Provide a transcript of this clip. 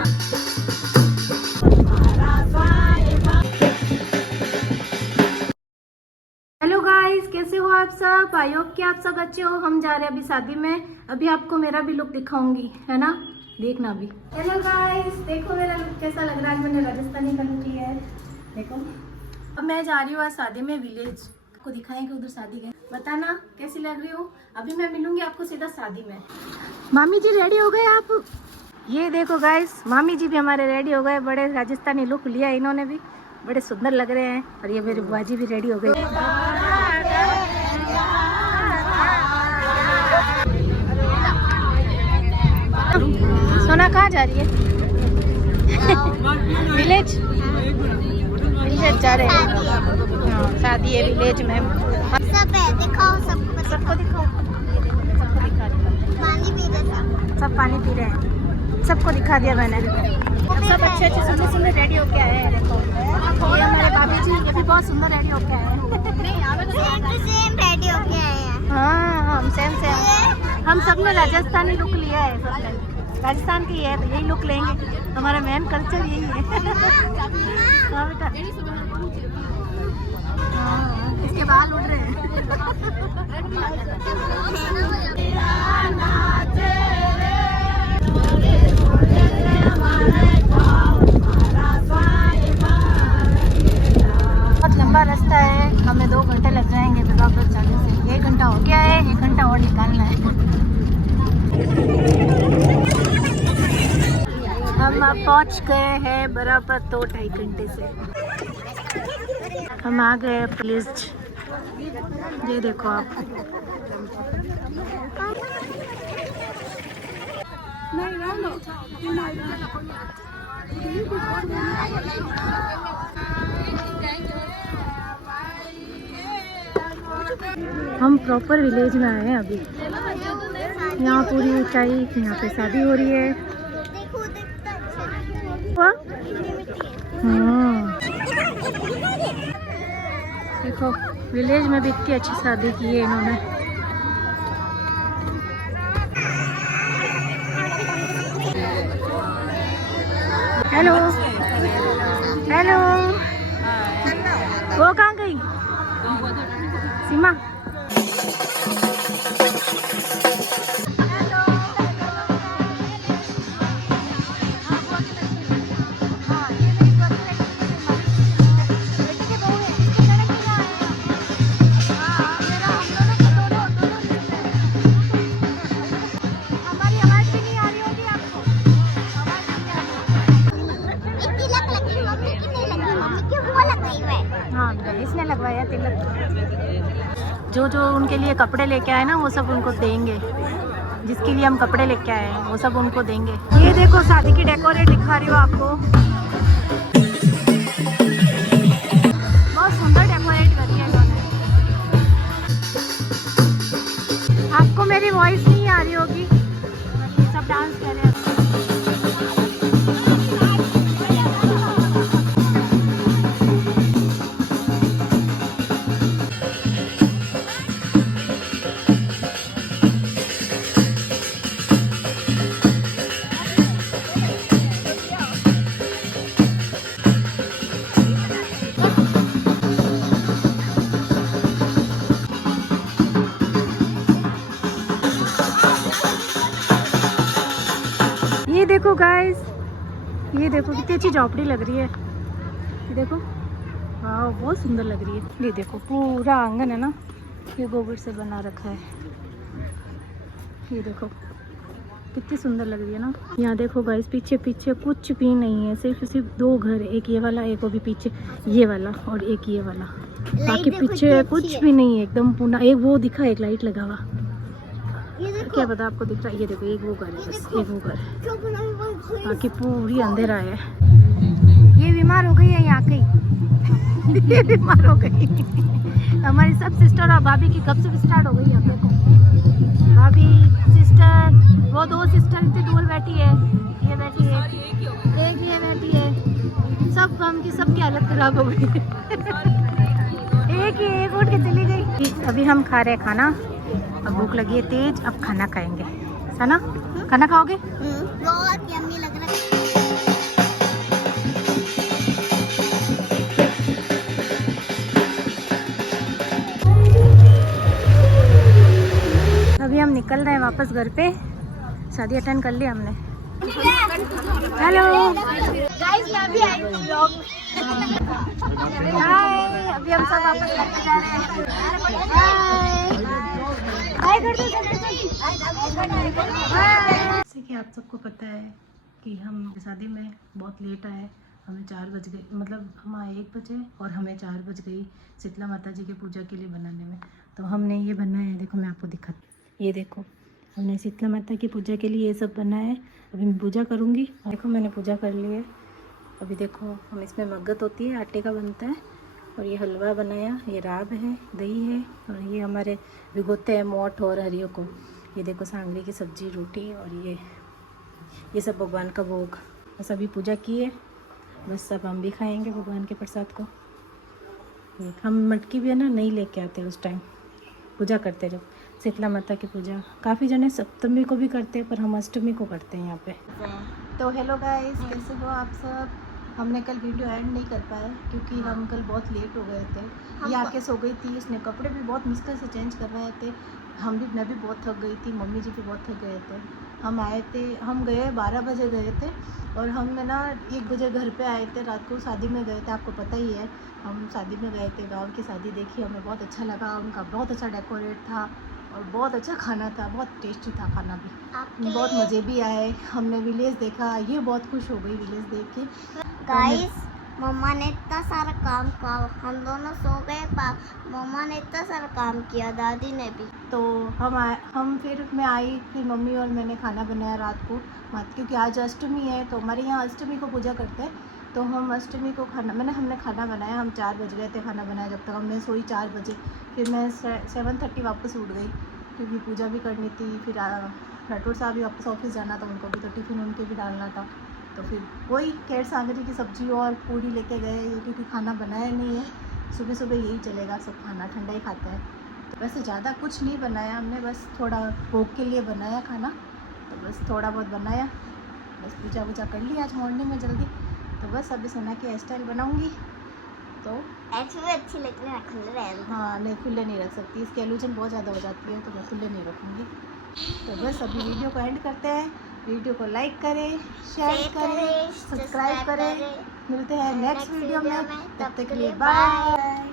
Hello guys, कैसे हो आप सब? आई होप कि आप सब अच्छे हो। हम जा रहे हैं अभी शादी में। अभी आपको मेरा भी लुक दिखाऊंगी, है ना? देखना भी। हेलो गाइस, देखो मेरा लुक कैसा लग रहा है। मैंने राजस्थानी का लुक लिया है, देखो। अब मैं जा रही हूँ आज शादी में विलेज। आपको दिखाएंगे उधर शादी गए, बताना कैसी लग रही हूँ। अभी मैं मिलूंगी आपको सीधा शादी में। मामी जी रेडी हो गए आप? ये देखो गाइस, मामी जी भी हमारे रेडी हो गए। बड़े राजस्थानी लुक लिया इन्होंने भी, बड़े सुंदर लग रहे हैं। और ये मेरी बुआ जी भी रेडी हो गई। सोना कहाँ जा रही है? विलेज विलेज जा रहे हैं। हाँ, शादी है विलेज में। सब है, दिखाओ सबको। सबको दिखाओ, सबको दिखा दिया। पानी पी रहे सब पानी पी रहे हैं, सबको दिखा दिया मैंने। सब अच्छे अच्छे सुंदर सुंदर रेडी होके आए हैं। देखो ये हमारे भाभी जी, ये भी बहुत सुंदर रेडी होके आए हैं। सेम रेडी होके आए हैं। हाँ, हम सेम सेम। हम सब ने राजस्थानी लुक लिया है। सबने राजस्थान की है तो यही लुक लेंगे। हमारा मेन कल्चर यही है। हाँ बेटा, हाँ, इसके बाल उड़ रहे हैं। बहुत लंबा रास्ता है, हमें 2 घंटे लग जाएंगे बराबर जाने से। 1 घंटा हो गया है, 1 घंटा और निकालना है। हम अब पहुंच गए हैं बराबर 2-2.5 घंटे से। हम आ गए प्लीज। ये देखो आप, हम प्रॉपर विलेज में आए हैं अभी। यहाँ पूरी ऊंचाई, यहाँ पे शादी हो रही है। देखो विलेज में भी इतनी अच्छी शादी की है इन्होंने। हेलो हेलो, वो कहाँ गई सीमा? हाँ, इसने लगवाया तिलक। जो जो उनके लिए कपड़े लेके आए ना, वो सब उनको देंगे। जिसके लिए हम कपड़े लेके आए हैं वो सब उनको देंगे। ये देखो शादी की डेकोरेट दिखा रही हूँ आपको। बहुत सुंदर डेकोरेट करी है इन्होंने। आपको मेरी वॉइस नहीं आ रही होगी, ये सब डांस कर रहे हैं। ये देखो गाइस, ये देखो कितनी अच्छी झोपड़ी लग रही है। ये देखो, वाह बहुत सुंदर लग रही है। ये देखो पूरा आंगन है ना, ये गोबर से बना रखा है। ये देखो कितनी सुंदर लग रही है ना। यहाँ देखो गाइस, पीछे पीछे कुछ भी नहीं है, सिर्फ 2 घर। एक ये वाला, एक वो भी पीछे ये वाला, और एक ये वाला। बाकी पीछे कुछ भी नहीं है, एकदम पूरा। एक वो दिखा, एक लाइट लगा हुआ। क्या पता आपको दिख रहा है? ये देखो एक वो घर है, बस एक वो घर, बाकी पूरी अंधेरा है। ये बीमार हो गई है यहाँ की। ये बीमार हो गई। हमारी सब सिस्टर और भाभी की कब से स्टार्ट हो गई है। देखो भाभी, सिस्टर, वो 2 सिस्टर इतनी दूर बैठी है। ये बैठी है, एक ये बैठी है। सब हम की सबकी हालत खराब हो गई। एक उठ के चली गई। अभी हम खा रहे हैं खाना। अब भूख लगी है तेज, अब खाना खाएंगे। है ना? खाना खाओगे? बहुत यम्मी लग रहा है। निकल रहे हैं वापस घर पे। शादी अटेंड कर लिया हमने। हेलो गाइस, मैं भी आई हूँ ब्लॉग में। हाय, अभी हम सब वापस घर पे जा रहे हैं। हाय कर दो। जैसे कि आप सबको पता है कि हम शादी में बहुत लेट आए। हमें 4 बज गए, मतलब हम आए 1 बजे और हमें 4 बज गई शीतला माता जी की पूजा के लिए बनाने में। तो हमने ये बनाया है, देखो मैं आपको दिखाती। ये देखो, हमने शीतला माता की पूजा के लिए ये सब बनाया है। अभी मैं पूजा करूँगी। देखो मैंने पूजा कर ली है। अभी देखो हम इसमें मगत होती है, आटे का बनता है। और ये हलवा बनाया, ये राब है, दही है, और ये हमारे भिगोते हैं मोठ और हरियों को। ये देखो सांगरी की सब्जी, रोटी, और ये सब भगवान का भोग। बस अभी पूजा की है, बस सब हम भी खाएंगे भगवान के प्रसाद को। हम मटकी भी है ना नहीं लेके आते उस टाइम पूजा करते जब शीतला माता की पूजा। काफ़ी जने सप्तमी को भी करते हैं, पर हम अष्टमी को करते हैं यहाँ पे। तो हेलो गाइस, कैसे हो आप सब? हमने कल वीडियो एंड नहीं कर पाए क्योंकि हम कल बहुत लेट हो गए थे। ये आके सो गई थी, इसने कपड़े भी बहुत मुश्किल से चेंज कर रहे थे। मैं भी बहुत थक गई थी, मम्मी जी भी बहुत थक गए थे। हम आए थे, हम गए 12 बजे गए थे और हम ना 1 बजे घर पे आए थे। रात को शादी में गए थे, आपको पता ही है। हम शादी में गए थे, गाँव की शादी देखी, हमें बहुत अच्छा लगा। उनका बहुत अच्छा डेकोरेट था और बहुत अच्छा खाना था, बहुत टेस्टी था खाना भी। बहुत मज़े भी आए। हमने विलेज देखा, ये बहुत खुश हो गई विलेज देख के। गाइस, मम्मा ने इतना सारा काम किया, हम दोनों सो गए। मम्मा ने इतना सारा काम किया, दादी ने भी। तो हम फिर मैं आई, फिर मम्मी और मैंने खाना बनाया रात को। क्योंकि आज अष्टमी है, तो हमारे यहाँ अष्टमी को पूजा करते हैं। तो हम अष्टमी को हमने खाना बनाया। हम 4 बज गए थे खाना बनाया जब तक। मैं सोई 4 बजे, फिर मैं 7:30 वापस उठ गई क्योंकि पूजा भी करनी थी। फिर राठौर साहब भी वापस ऑफिस जाना था, उनको भी तो टिफ़िन उनके भी डालना था। तो फिर वही केर सांगरी की सब्ज़ी और पूड़ी लेके गए क्योंकि खाना बनाया नहीं है। सुबह सुबह यही चलेगा, सब खाना ठंडा ही खाता है। तो वैसे ज़्यादा कुछ नहीं बनाया हमने, बस थोड़ा भोग के लिए बनाया खाना। तो बस थोड़ा बहुत बनाया, बस पूजा वूजा कर ली आज मॉर्निंग में जल्दी। तो बस अभी सोना की हेयर स्टाइल बनाऊँगी। तो एक्चुअली अच्छी लगती है, खुले रह। हाँ नहीं, खुले नहीं रख सकती, इसकी एलुजन बहुत ज़्यादा हो जाती है, तो मैं खुले नहीं रखूँगी। तो बस अभी वीडियो को एंड करते हैं। वीडियो को लाइक करें, शेयर करें, सब्सक्राइब करें। मिलते हैं नेक्स्ट वीडियो में, तब तक के लिए बाय।